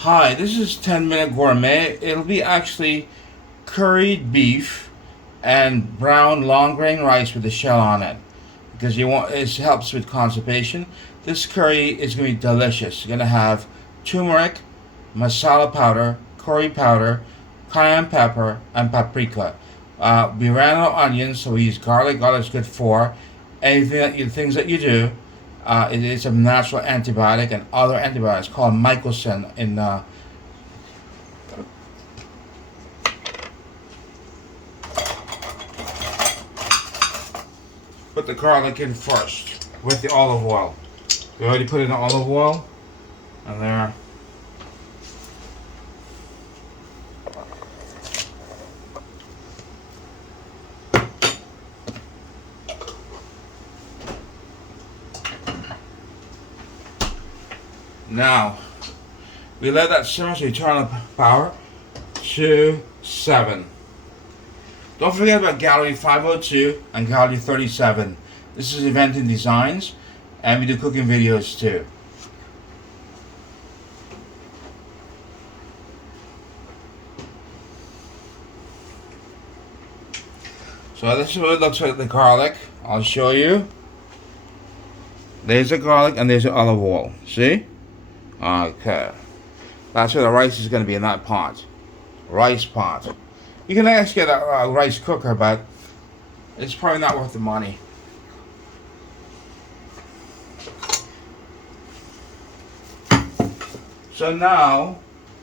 Hi, this is 10 Minute Gourmet. It'll be actually curried beef and brown long grain rice with a shell on it because it helps with constipation. This curry is going to be delicious. You're going to have turmeric, masala powder, curry powder, cayenne pepper, and paprika. We ran out of onions, so we use garlic. Garlic's good for things that you do. It is a natural antibiotic and other antibiotics called mycosyn in put the garlic in first with the olive oil. We already put in the olive oil and there. Now, we let that simmer, so you turn on the power to 7. Don't forget about Gallery 502 and Gallery 37. This is Event and Designs, and we do cooking videos too. So this is what it looks like, the garlic. I'll show you. There's the garlic and there's the olive oil. See? Okay, that's where the rice is going to be, in that pot. Rice pot. You can actually get a rice cooker, but it's probably not worth the money. So now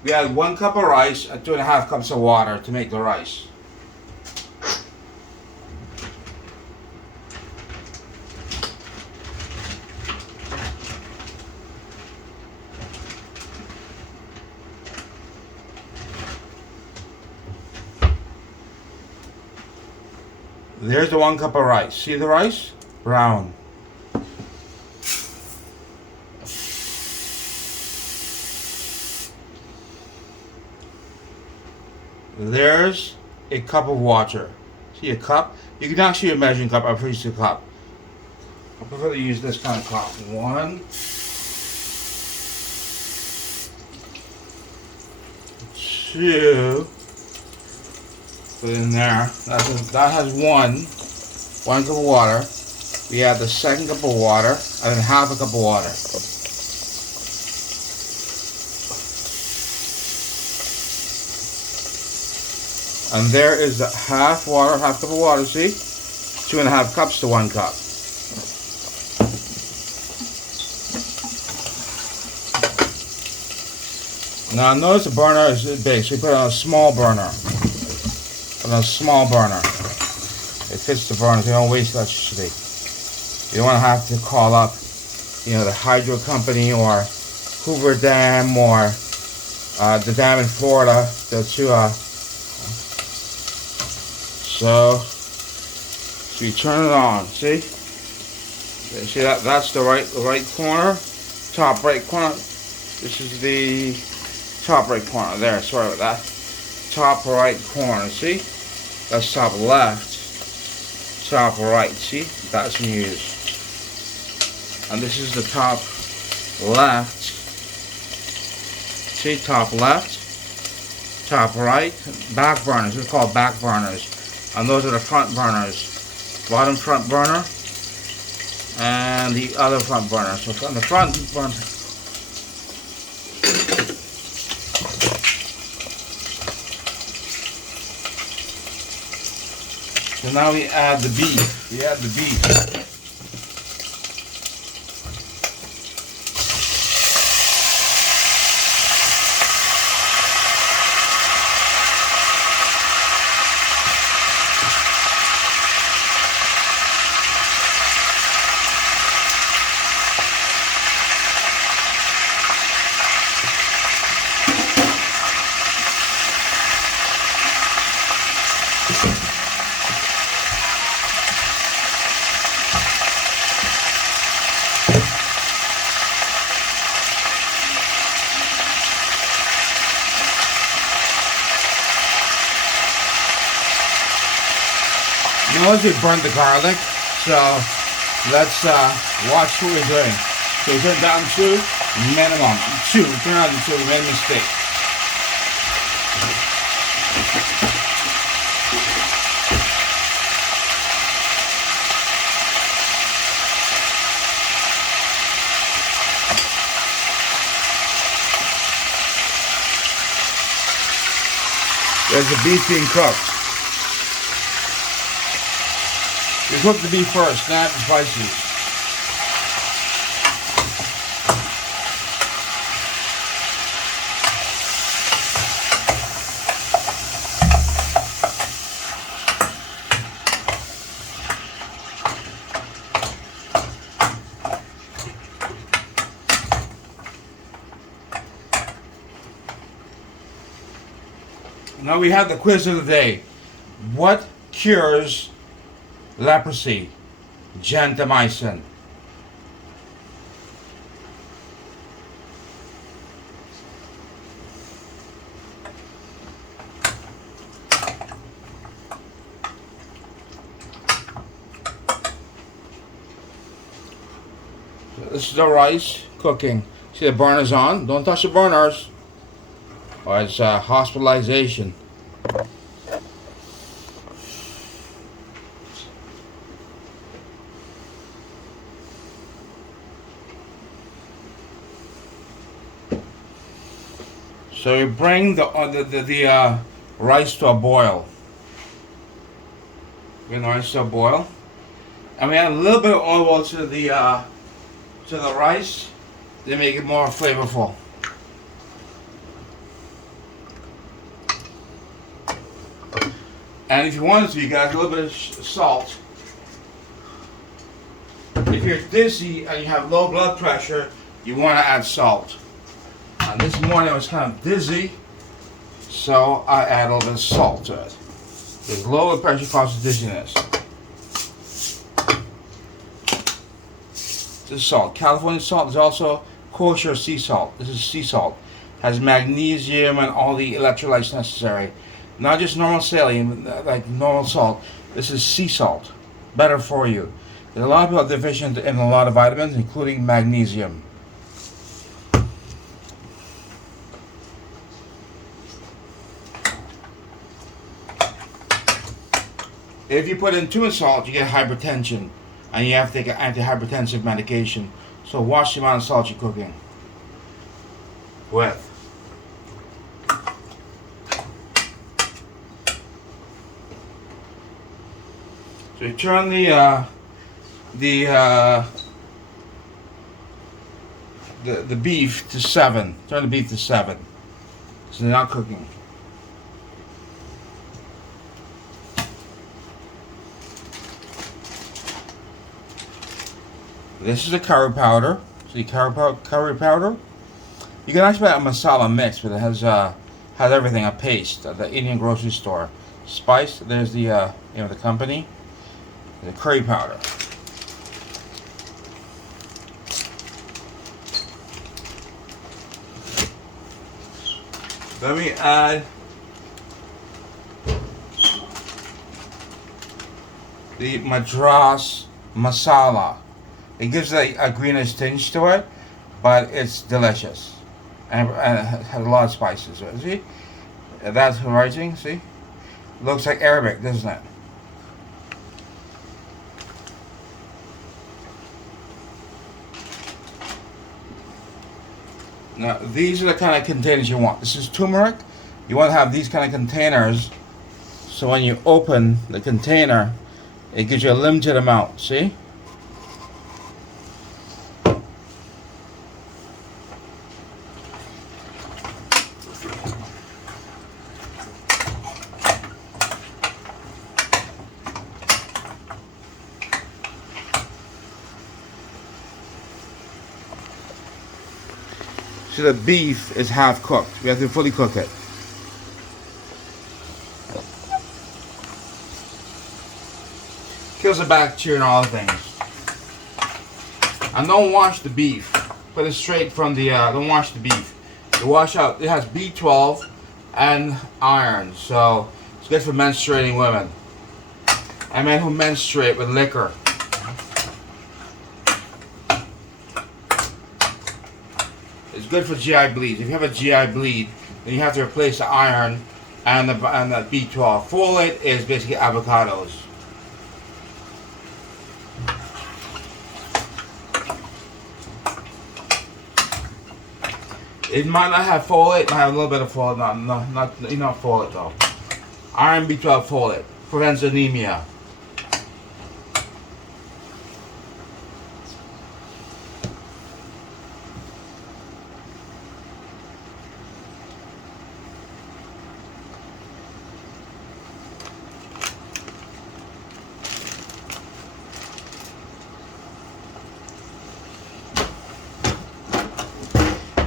we add 1 cup of rice and 2.5 cups of water to make the rice. There's the 1 cup of rice. See the rice? Brown. There's a cup of water. See a cup? You can actually use a measuring cup. I prefer a cup. I prefer to use this kind of cup. 1, 2. Put it in there. That has 1 cup of water. We add the 2nd cup of water, and then 1/2 cup of water. And there is the half cup of water, see? 2.5 cups to 1 cup. Now notice the burner is big, so we put it on a small burner. On a small burner. It fits the burner, so you don't waste electricity. You don't want to have to call up, the hydro company or Hoover Dam or the dam in Florida to so you turn it on. See that's the right corner, top right corner. This is the top right corner there. Sorry about that. Top right corner. See, that's top left, top right. See, that's news. And this is the top left. See, top left, top right. Back burners. They're called back burners. And those are the front burners. Bottom front burner and the other front burner. So from the front burner. So now we add the beef. You notice we burned the garlic, so let's watch what we're doing. So we turn down 2, Minimum. 2. Turn out until we made a mistake. There's the beef being cooked. You cook the beef first, then add the spices. Now we have the quiz of the day. What cures leprosy? Gentamicin. This is the rice cooking. See the burners on? Don't touch the burners. Or it's hospitalization. So you bring the rice to a boil. Bring the rice to a boil, and we add a little bit of oil to the rice. They make it more flavorful. And if you wanted to, you got a little bit of salt. If you're dizzy and you have low blood pressure, you want to add salt. This morning I was kind of dizzy, so I add a little bit of salt to it. Because low blood pressure causes dizziness. This is salt. California salt is also kosher sea salt. This is sea salt. Has magnesium and all the electrolytes necessary. Not just normal saline, like normal salt. This is sea salt. Better for you. There's a lot of people deficient in a lot of vitamins, including magnesium. If you put in too much salt, you get hypertension, and you have to take an antihypertensive medication. So watch the amount of salt you're cooking with. So you turn the beef to 7. Turn the beef to 7. So they're not cooking. This is the curry powder. See curry powder? You can actually buy a masala mix, but it has everything, a paste at the Indian grocery store. Spice, there's the the company. The curry powder. Let me add the Madras masala. It gives a greenish tinge to it, but it's delicious. And it has a lot of spices. See? That's the writing, see? Looks like Arabic, doesn't it? Now, these are the kind of containers you want. This is turmeric. You want to have these kind of containers, so when you open the container, it gives you a limited amount, see? So the beef is half cooked. We have to fully cook it. Kills the bacteria and all the things. And don't wash the beef. Put it straight from the, don't wash the beef. You wash out, it has B12 and iron. So it's good for menstruating women. And men who menstruate with liquor. good for GI bleeds. If you have a GI bleed, then you have to replace the iron and the B12. Folate is basically avocados. It might not have folate, it might have a little bit of folate, not folate though. Iron, B12, folate prevents anemia.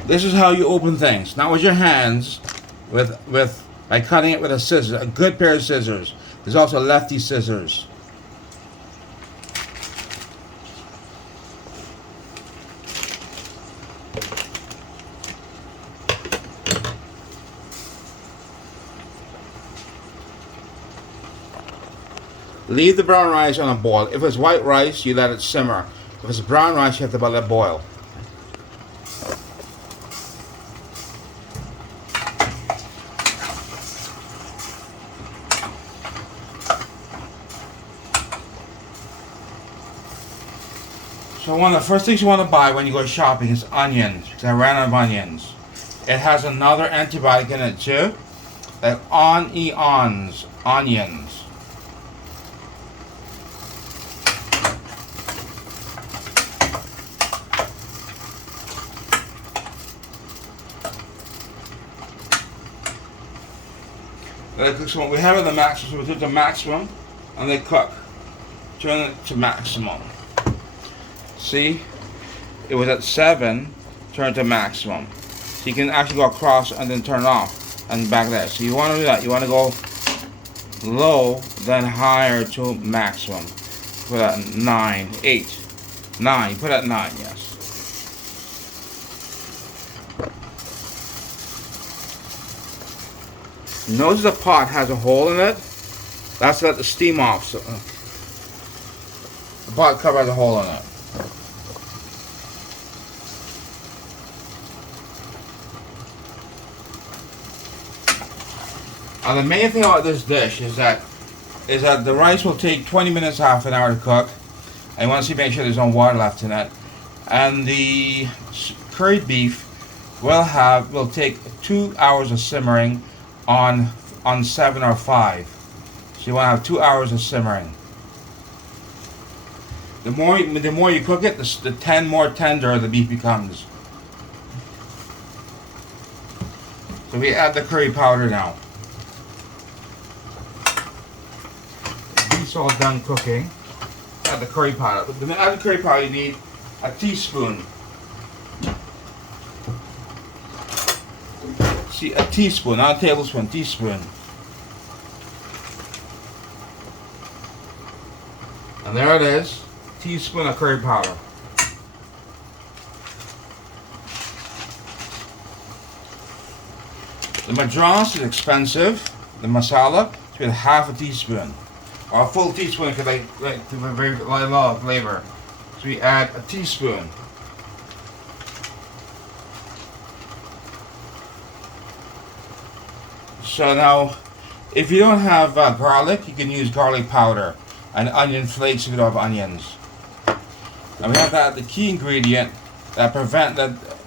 This is how you open things. Not with your hands, by cutting it with a scissor, a good pair of scissors. There's also lefty scissors. Leave the brown rice on a boil. If it's white rice, you let it simmer. If it's brown rice, you have to let it boil. So one of the first things you want to buy when you go shopping is onions, because I ran out of onions. It has another antibiotic in it too, like onions. We have it at the maximum, so we do the maximum, and they cook. Turn it to maximum. See, it was at 7, turn to maximum. So you can actually go across and then turn it off and back there. So you want to do that. You want to go low, then higher to maximum. Put at 9, 8, 9. Put at 9, yes. Notice the pot has a hole in it. That's to let the steam off. So the pot cover has a hole in it. And the main thing about this dish is that the rice will take 20 minutes, half an hour to cook. And you want to make sure there's no water left in it. And the curried beef will take 2 hours of simmering on 7 or 5. So you want to have 2 hours of simmering. The more you cook it, the more tender the beef becomes. So we add the curry powder now. It's all done cooking. Add the curry powder. To add the curry powder, you need a teaspoon. See, a teaspoon, not a tablespoon, teaspoon. And there it is, teaspoon of curry powder. The madras is expensive. The masala is with half a teaspoon. Or a full teaspoon because I like to have very lot of flavor. So we add a teaspoon. So now, if you don't have garlic, you can use garlic powder and onion flakes if you don't have onions. And we have that the key ingredient that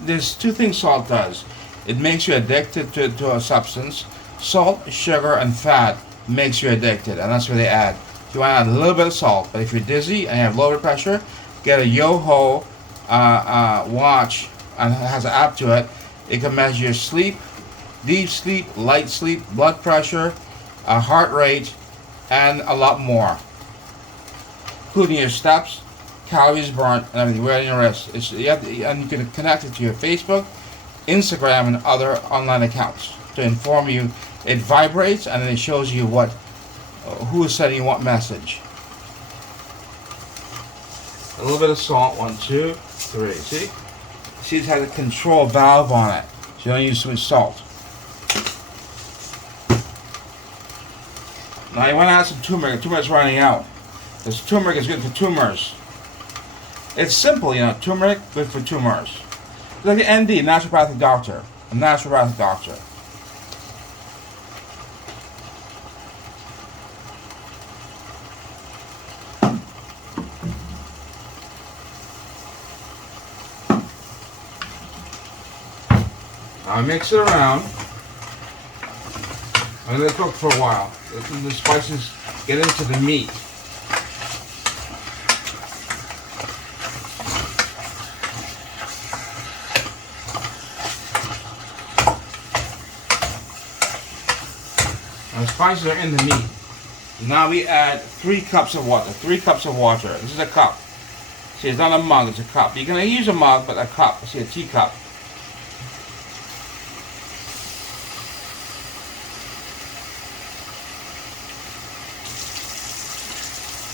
there's two things salt does. It makes you addicted to a substance. Salt, sugar, and fat makes you addicted, and that's what they add. You want to add a little bit of salt, but if you're dizzy and you have low blood pressure, get a Yoho watch, and it has an app to it. It can measure your sleep, deep sleep, light sleep, blood pressure, heart rate, and a lot more, including your steps, calories burnt, and everything. Right on your wrist. And you can connect it to your Facebook, Instagram, and other online accounts to inform you. It vibrates and then it shows you who is sending you what message. A little bit of salt, 1, 2, 3. See, it has a control valve on it, so you don't use too much salt. Now you want to add some turmeric. Turmeric's running out. This turmeric is good for tumors. It's simple, turmeric, good for tumors. like an ND, naturopathic doctor. A naturopathic doctor. Now mix it around. And let it cook for a while. The spices get into the meat. Now the spices are in the meat. Now we add 3 cups of water. 3 cups of water. This is a cup. See, it's not a mug, it's a cup. You can use a mug, but a cup. See, a teacup.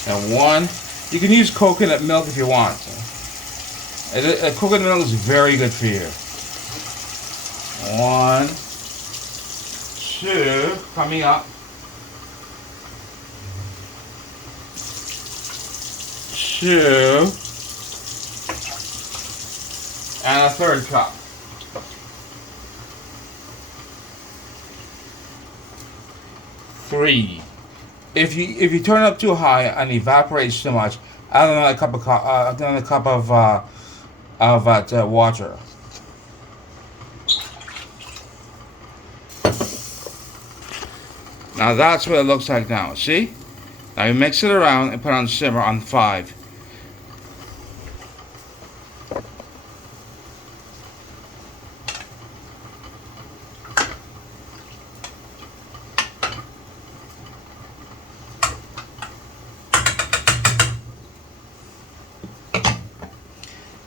And 1, you can use coconut milk if you want. Coconut milk is very good for you. 1, 2, coming up. 2, and a 3rd cup. 3. If you turn it up too high and evaporates too much, add another cup of water. Now that's what it looks like now. See? Now you mix it around and put it on simmer on 5.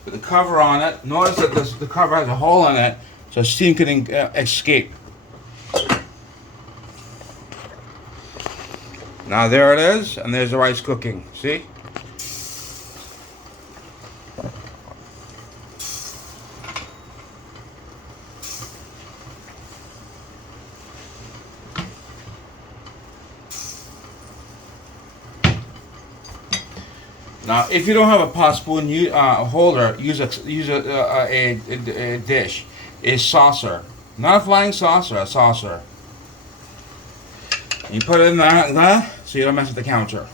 Put the cover on it. Notice that the cover has a hole in it so steam can escape. Now there it is, and there's the rice cooking. See? Now, if you don't have a pot spoon holder, use a dish, a saucer, not a flying saucer, a saucer. You put it in there so you don't mess with the counter,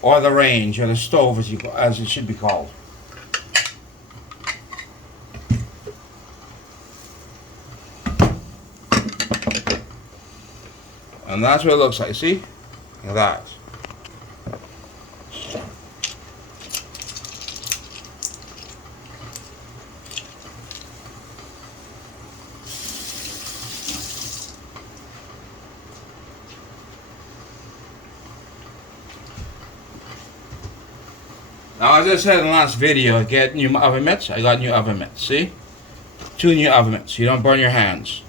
or the range, or the stove, as it should be called. And that's what it looks like. See, like that. Now, as I said in the last video, get new oven mitts. I got new oven mitts. See? 2 new oven mitts. You don't burn your hands.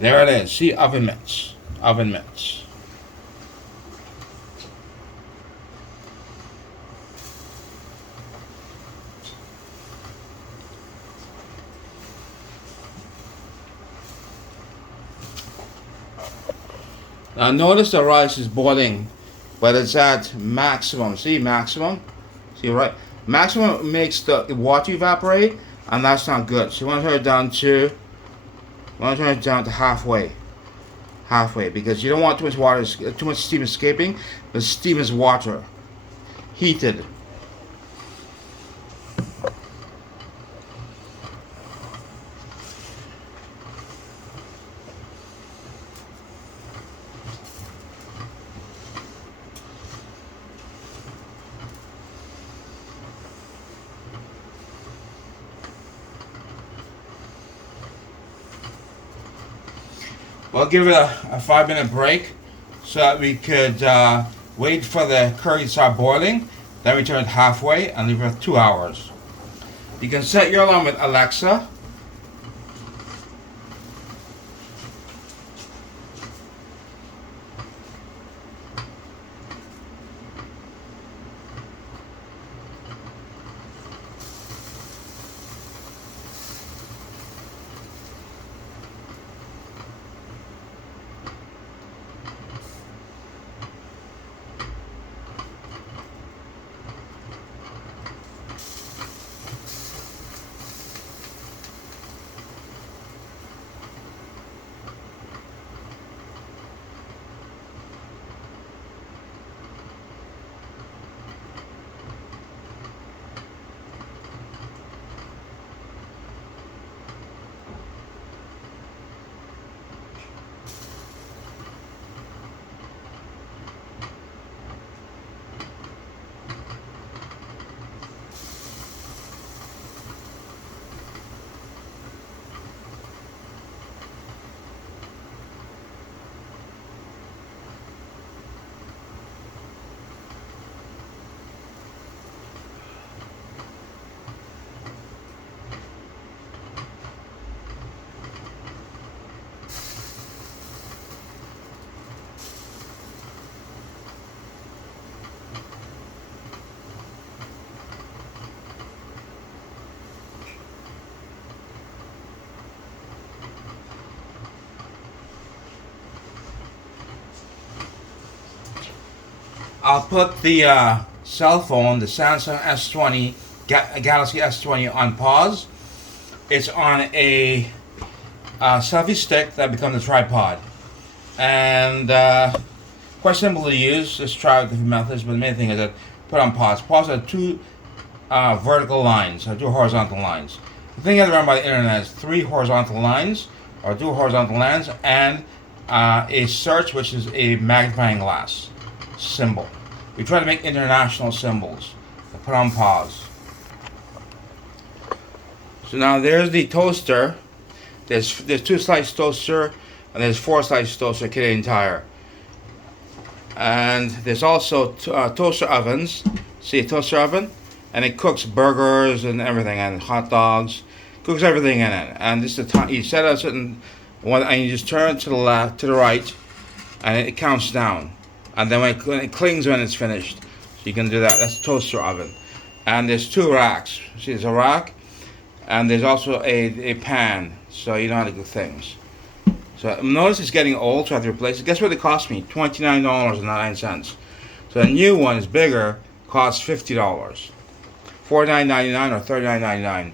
There it is. See? Oven mitts. Oven mitts. Now notice the rice is boiling, but it's at maximum. See, maximum? See, right? Maximum makes the water evaporate, and that's not good. So you want to turn it down to, halfway. Halfway, because you don't want too much water, too much steam escaping. The steam is water, heated. We'll give it a 5-minute break so that we could wait for the curry to start boiling. Then we turn it halfway and leave it for 2 hours. You can set your alarm with Alexa. I'll put the cell phone, the Samsung S20, Galaxy S20 on pause. It's on a selfie stick that becomes a tripod. And quite simple to use. Just try with different methods, but the main thing is that put on pause. Pause are two vertical lines, or two horizontal lines. The thing you have to remember about the internet is three horizontal lines, or two horizontal lines, and a search, which is a magnifying glass symbol. We try to make international symbols. So put on pause. So now there's the toaster. There's two slice toaster, and there's four slice toaster Canadian Tire. And there's also toaster ovens. See a toaster oven? And it cooks burgers and everything, and hot dogs. Cooks everything in it. And this is the time you set a certain one, and you just turn it to the left, to the right, and it counts down. And then when it clings when it's finished. So you can do that. That's a toaster oven. And there's two racks. See, there's a rack, and there's also a pan, so you know how to do things. So notice it's getting old, so I have to replace it. Guess what it cost me? $29.09. So the new one is bigger, costs $50. $49.99 or $39.99.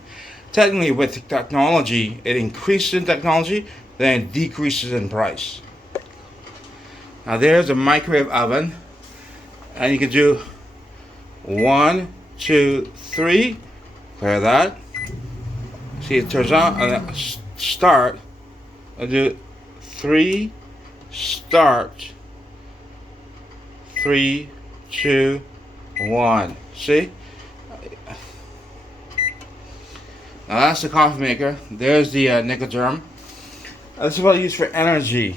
Technically, with technology, it increases in technology, then it decreases in price. Now there's a microwave oven, and you can do 1, 2, 3. Clear that. See, it turns on and start. I do 3, start. 3, 2, 1. See? Now that's the coffee maker. There's the Nicoderm. This is what I use for energy.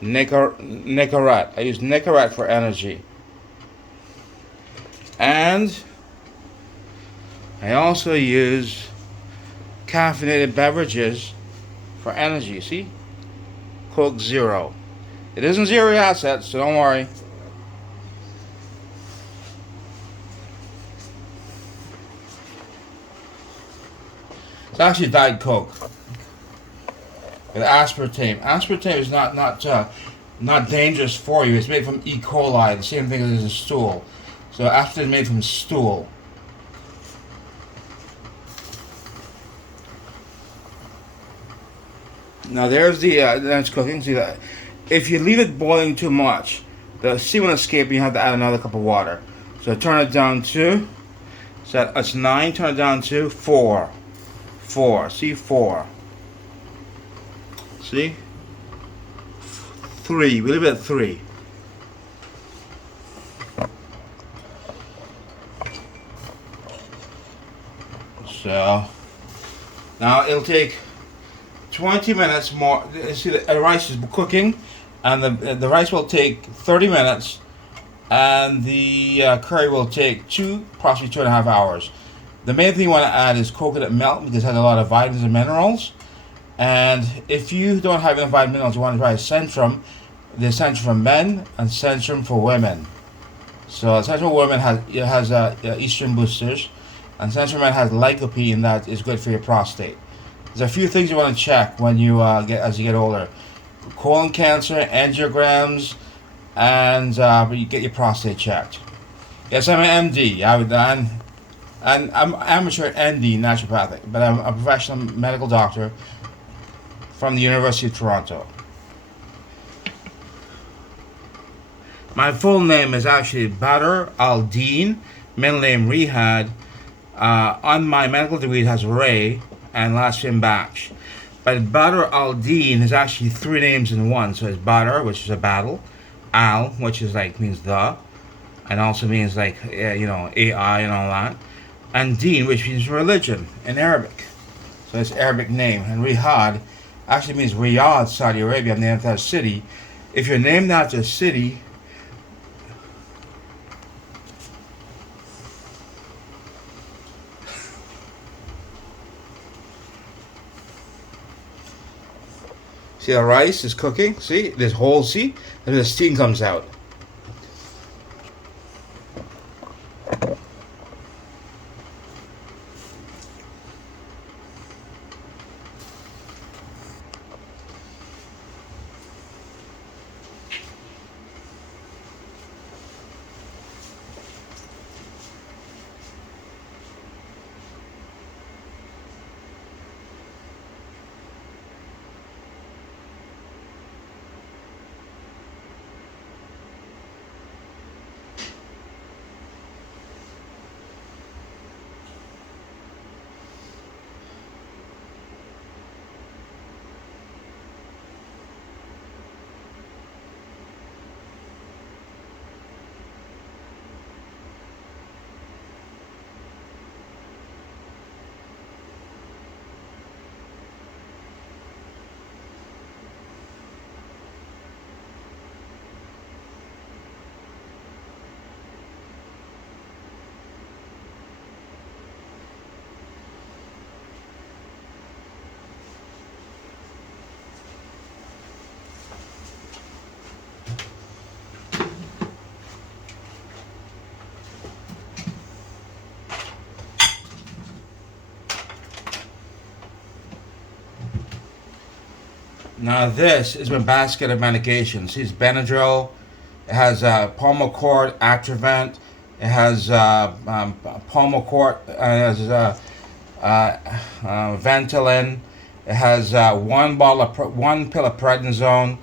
Nicorette. I use Nicorette for energy. And I also use caffeinated beverages for energy. See? Coke Zero. It isn't zero assets, so don't worry. It's actually Diet Coke with aspartame. Aspartame is not dangerous for you. It's made from E. coli, the same thing as a stool. So aspartame is made from stool. Now there's the then it's cooking. See that? If you leave it boiling too much, the steam will escape, and you have to add another cup of water. So turn it down to. So it's 9. Turn it down to 4. 4. See, 4. See? 3. We leave it at 3. So now it'll take 20 minutes more. See, the rice is cooking, and the rice will take 30 minutes, and the curry will take possibly 2.5 hours. The main thing you want to add is coconut milk, because it has a lot of vitamins and minerals. And if you don't have enough vitamins and minerals, you want to try Centrum. There's Centrum for men and Centrum for women. So Centrum for women has estrogen boosters, and Centrum for men has lycopene that is good for your prostate. There's a few things you want to check when you as you get older: colon cancer, angiograms, and you get your prostate checked. Yes, I'm an MD. And I'm amateur ND, naturopathic, but I'm a professional medical doctor from the University of Toronto. My full name is actually Badr Al-Din, middle name Rihad. On my medical degree it has Ray, and last name Baksh. But Badr Al-Din is actually 3 names in one. So it's Badr, which is a battle, Al, which is means the, and also means AI and all that, and Deen, which means religion in Arabic. So it's Arabic name. And Rihad actually means Riyadh, Saudi Arabia, named after a city. If you're named after a city, see the rice is cooking. See this whole and the steam comes out. Now this is my basket of medications. See, it's Benadryl. It has Pulmicort, Atrovent. It has Pulmicort. It has Ventolin. It has one pill of prednisone.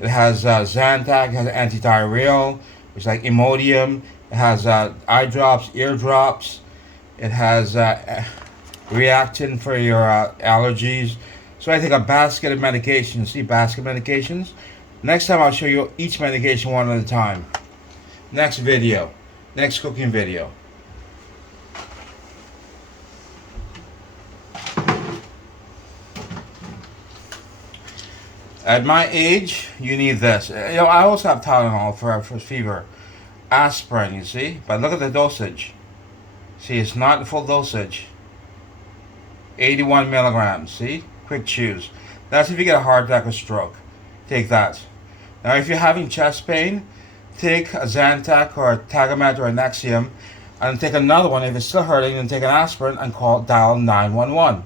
It has Zantac. It has antidiarrheal. It's like Imodium. It has eye drops, ear drops. It has Reactin for your allergies. So I take a basket of medications. See, basket medications. Next time I'll show you each medication one at a time. Next video. Next cooking video. At my age, you need this. I also have Tylenol for fever. Aspirin, you see? But look at the dosage. See, it's not full dosage. 81 milligrams, see? Quick chews. That's if you get a heart attack or stroke. Take that. Now, if you're having chest pain, take a Zantac or a Tagamet or a Nexium, and take another one. If it's still hurting, then take an aspirin and dial 911.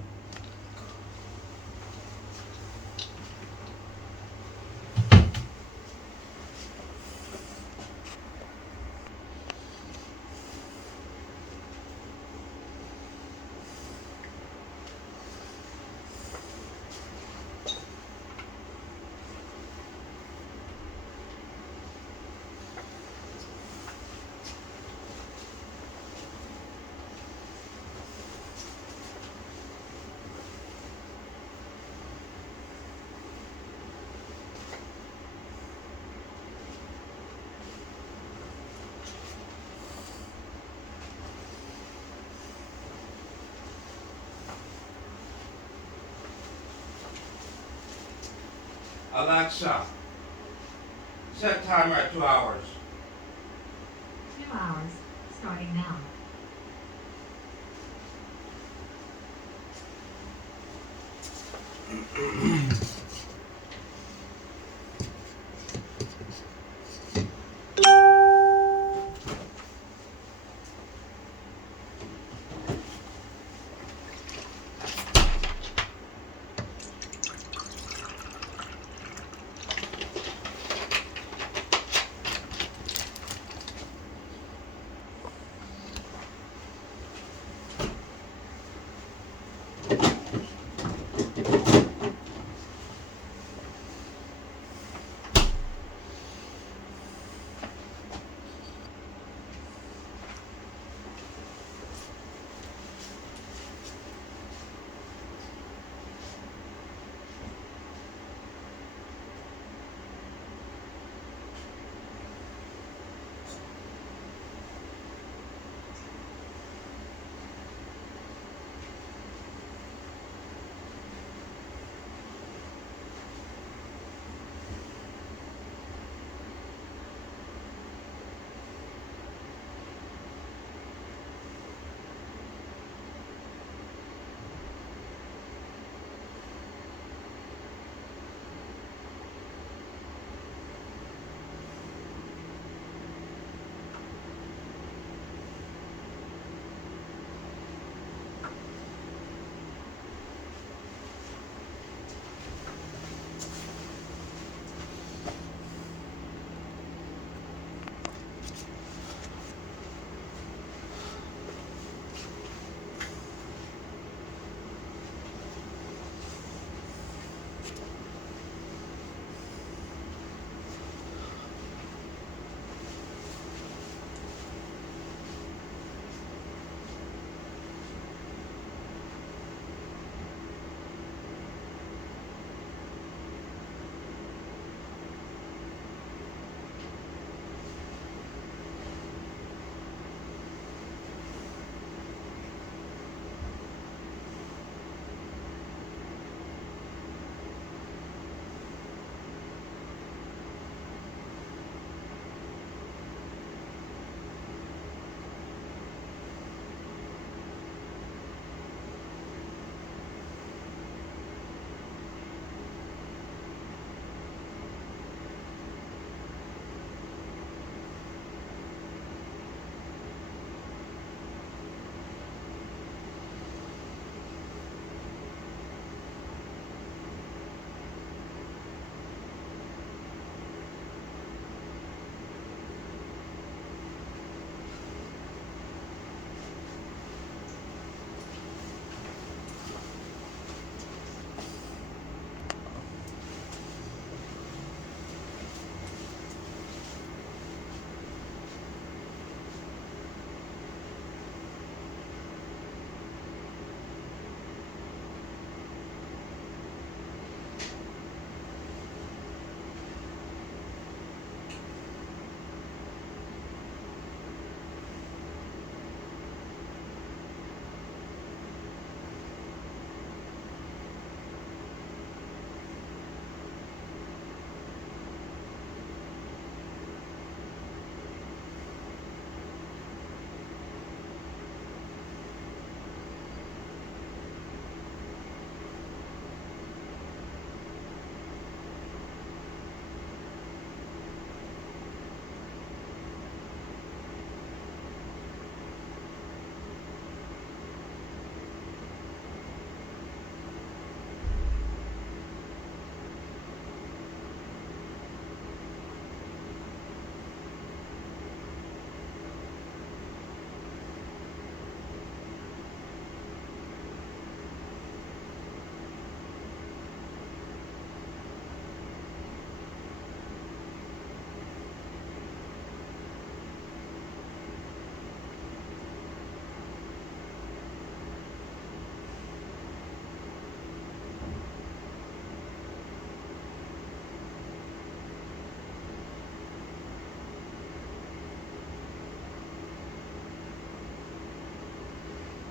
Alexa, set timer at 2 hours. 2 hours, starting now.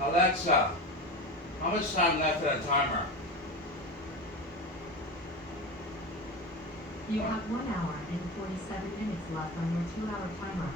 Alexa, how much time left at a timer? You have 1 hour and 47 minutes left on your 2-hour timer.